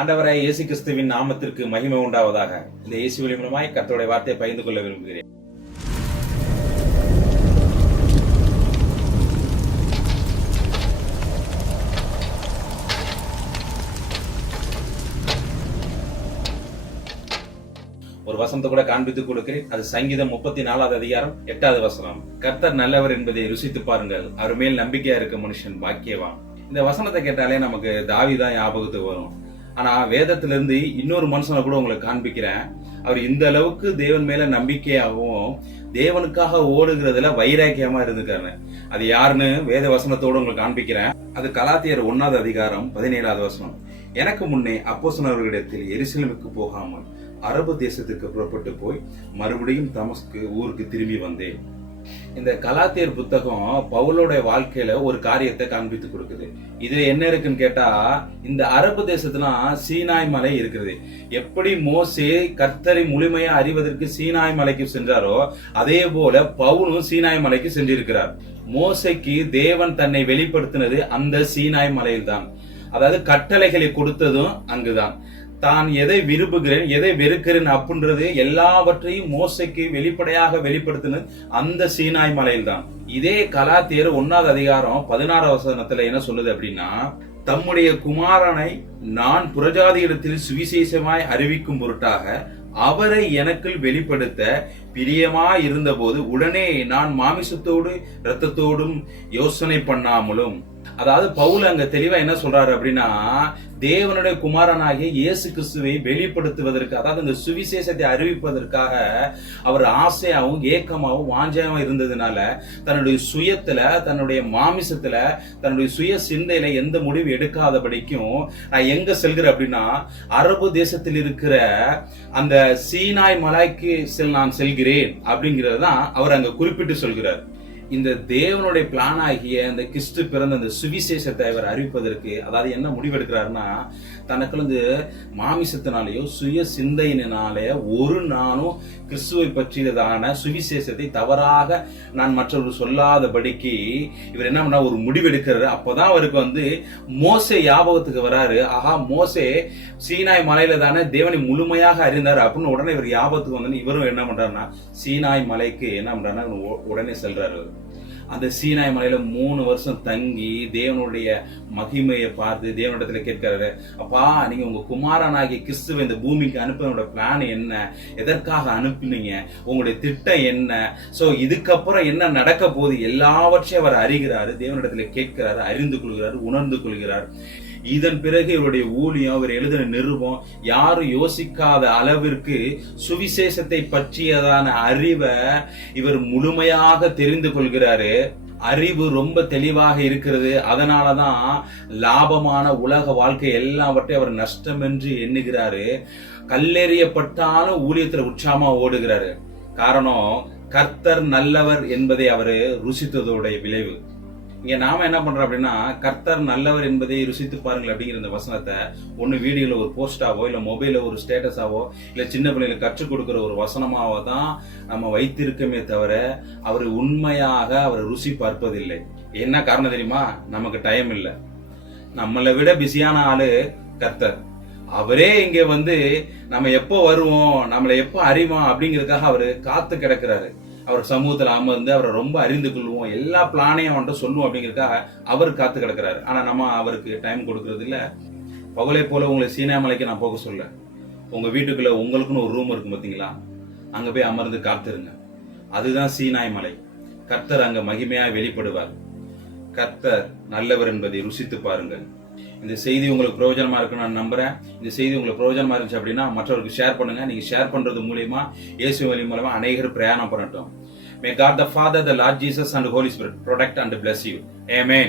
ஆண்டவராய் இயேசு கிறிஸ்துவின் நாமத்திற்கு மகிமை உண்டாவதாக. இந்த இயேசு ஒளி மூலமாய் கத்தோடைய வார்த்தையை பகிர்ந்து கொள்ள விரும்புகிறேன். ஒரு வசனத்தை கூட காண்பித்துக் கொடுக்கிறேன். அது சங்கீதம் முப்பத்தி நாலாவது அதிகாரம் எட்டாவது வசனம். கர்த்தர் நல்லவர் என்பதை ருசித்து பாருங்கள். அவர் மேல் நம்பிக்கையா இருக்க மனுஷன் பாக்கியவான். இந்த வசனத்தை கேட்டாலே நமக்கு தாவிதான் ஞாபகத்துக்கு வரும். ஆனால் வேதத்திலிருந்து இன்னொரு மனுஷனை கூட உங்களுக்கு காண்பிக்கிறேன். அவர் இந்த அளவுக்கு தேவன் மேல நம்பிக்கையாகவும் தேவனுக்காக ஓடுகிறதுல வைராக்கியமா இருந்துக்காரு அது யாருன்னு வேத வசனத்தோடு உங்களுக்கு காண்பிக்கிறேன். அது கலாத்தியர் ஒன்னாவது அதிகாரம் பதினேழாவது வசனம். எனக்கு முன்னே அப்போசனவர்களிடத்தில் எருசலேமுக்கு போகாமல் அரபு தேசத்துக்கு புறப்பட்டு போய் மறுபடியும் தமஸ்க்கு ஊருக்கு திரும்பி வந்தேன். இந்த கலாத்தியர் புத்தகம் பவுலோடைய வாழ்க்கையில ஒரு காரியத்தை காண்பித்து கொடுக்குது. இதுல என்ன இருக்குன்னு கேட்டா இந்த அரபு தேசத்துலாம் சீனாய் மலை இருக்குது. எப்படி மோசே கர்த்தரை முழுமையா அறிவதற்கு சீனாய் மலைக்கு சென்றாரோ அதே போல பவுலும் சீனாய் மலைக்கு சென்றிருக்கிறார். மோசைக்கு தேவன் தன்னை வெளிப்படுத்தினது அந்த சீனாய் மலையில்தான். அதாவது கட்டளைகளை கொடுத்ததும் அங்குதான். தான் எதை விரும்புகிறேன் எதை வெறுக்கிறேன் அப்படின்றது எல்லாவற்றையும் மோசைக்கு வெளிப்படையாக வெளிப்படுத்தினது அந்த சீனாய் மலையில் தான் இதே கலாத்தியர் ஒன்னாவது அதிகாரம் பதினாறு வசனத்துல என்ன சொல்லுது அப்படின்னா தம்முடைய குமாரனை நான் புரஜாதியிடத்தில் சுவிசேஷமாய் அறிவிக்கும் பொருட்டாக அவரை எனக்குள் வெளிப்படுத்த பிரியமா இருந்தபோது உடனே நான் மாமிசத்தோடு இரத்தத்தோடும் யோசனை பண்ணாமலும் அதாவது பவுல் அங்க தெளிவா என்ன சொல்றாரு அப்படின்னா தேவனுடைய குமாரனாகிய இயேசு கிறிஸ்துவை வெளிப்படுத்துவதற்கு அதாவது இந்த சுவிசேஷத்தை அறிவிப்பதற்காக அவர் ஆசையாகவும் ஏக்கமாகவும் வாஞ்சாவும் இருந்ததுனால தன்னுடைய சுயத்துல தன்னுடைய மாமிசத்துல தன்னுடைய சுய சிந்தையில எந்த முடிவு எடுக்காதபடிக்கும் நான் எங்க செல்கிறேன் அப்படின்னா அரபு தேசத்தில் இருக்கிற அந்த சீனாய் மலாய்க்கு செல் நான் செல்கிறேன் அப்படிங்கிறது தான் அவர் அங்க குறிப்பிட்டு சொல்கிறார். இந்த தேவனுடைய பிளான் ஆகிய அந்த கிறிஸ்து பிறந்த அந்த சுவிசேஷத்தை அவர் அறிவிப்பதற்கு அதாவது என்ன முடிவெடுக்கிறாருன்னா தனக்கு வந்து மாமிசத்தினாலேயோ சுய சிந்தையினாலே ஒரு நானும் கிறிஸ்துவை பற்றியதான சுவிசேஷத்தை தவறாக நான் மற்றவர்கள் சொல்லாதபடிக்கு இவர் என்ன பண்ணா ஒரு முடிவெடுக்கிறாரு. அப்போதான் அவருக்கு வந்து மோசே ஞாபகத்துக்கு வராரு. ஆஹா மோசே சீனாய் மலையில தானே தேவனை முழுமையாக அறிந்தார் அப்படின்னு உடனே இவர் ஞாபகத்துக்கு வந்து இவரும் என்ன பண்றாருன்னா சீனாய் மலைக்கு என்ன பண்றாருன்னா உடனே செல்றாரு. அந்த சீனாய் மலையில மூணு வருஷம் தங்கி தேவனுடைய மகிமையை பார்த்து தேவனிடத்துல கேட்கிறாரு அப்பா நீங்க உங்க குமாரனாகிய கிறிஸ்துவ இந்த பூமிக்கு அனுப்பினோட பிளான் என்ன? எதற்காக அனுப்புனீங்க? உங்களுடைய திட்டம் என்ன? சோ இதுக்கப்புறம் என்ன நடக்க போகுது? எல்லாவற்றையும் அவர் அறிகிறாரு தேவனிடத்துல கேட்கிறாரு அறிந்து கொள்கிறாரு உணர்ந்து கொள்கிறார். இதன் பிறகு இவருடைய ஊழியம் அவர் எழுதின நிருபம் யாரும் யோசிக்காத அளவிற்கு சுவிசேஷத்தை பற்றியதான அறிவை இவர் முழுமையாக தெரிந்து கொள்கிறாரு. அறிவு ரொம்ப தெளிவாக இருக்கிறது. அதனாலதான் லாபமான உலக வாழ்க்கை எல்லாவற்றையும் அவர் நஷ்டம் என்று எண்ணுகிறாரு. கல்லெறியப்பட்டாலும் ஊழியத்தில் உற்சாகமா ஓடுகிறாரு. காரணம் கர்த்தர் நல்லவர் என்பதை அவர் ருசித்ததோடைய விளைவு. இங்க நாம என்ன பண்றோம் அப்படின்னா கர்த்தர் நல்லவர் என்பதை ருசித்து பாருங்கள் அப்படிங்கிற இந்த வசனத்தை ஒன்னு வீடியோல ஒரு போஸ்டாவோ இல்ல மொபைல ஒரு ஸ்டேட்டஸாவோ இல்ல சின்ன பிள்ளைங்களுக்கு கற்றுக் கொடுக்கிற ஒரு வசனமாவோ தான் நம்ம வைத்திருக்கமே தவிர அவர் உண்மையாக அவர் ருசி பார்ப்பதில்லை. என்ன காரணம் தெரியுமா? நமக்கு டைம் இல்லை. நம்மளை விட பிஸியான ஆளு கர்த்தர். அவரே இங்க வந்து நம்ம எப்போ வருவோம் நம்மளை எப்போ அறிவோம் அப்படிங்கிறதுக்காக அவரு காத்து கிடக்கிறாரு. அவர் சமூகத்தில் அமர்ந்து அவரை ரொம்ப அறிந்து கொள்வோம். எல்லா பிளானையும் அவன்கிட்ட சொல்லுவோம் அப்படிங்கிறக்காக அவர் காத்து கிடக்கிறாரு. ஆனால் நம்ம அவருக்கு டைம் கொடுக்கறது இல்லை. பகலை போல உங்களை சீனாமலைக்கு நான் போக சொல்ல. உங்கள் வீட்டுக்குள்ளே உங்களுக்குன்னு ஒரு ரூம் இருக்கும் பார்த்தீங்களா அங்கே போய் அமர்ந்து காத்திருங்க. அதுதான் சீனாய் மலை. கர்த்தர் அங்கே மகிமையாக வெளிப்படுவார். கர்த்தர் நல்லவர் என்பதை ருசித்து பாருங்கள். இந்த செய்தி உங்களுக்கு பிரயோஜனமா இருக்குன்னு நான் நம்புறேன். இந்த செய்தி உங்களுக்கு பிரயோஜனமா இருந்துச்சு அப்படின்னா மற்றவருக்கு ஷேர் பண்ணுங்க. நீங்க ஷேர் பண்றது மூலியமா இயேசு வழி மூலமா அநேகர் பிரயாணம் பண்ணட்டும். May God the father the lord Jesus and holy spirit protect and bless ஏ amen.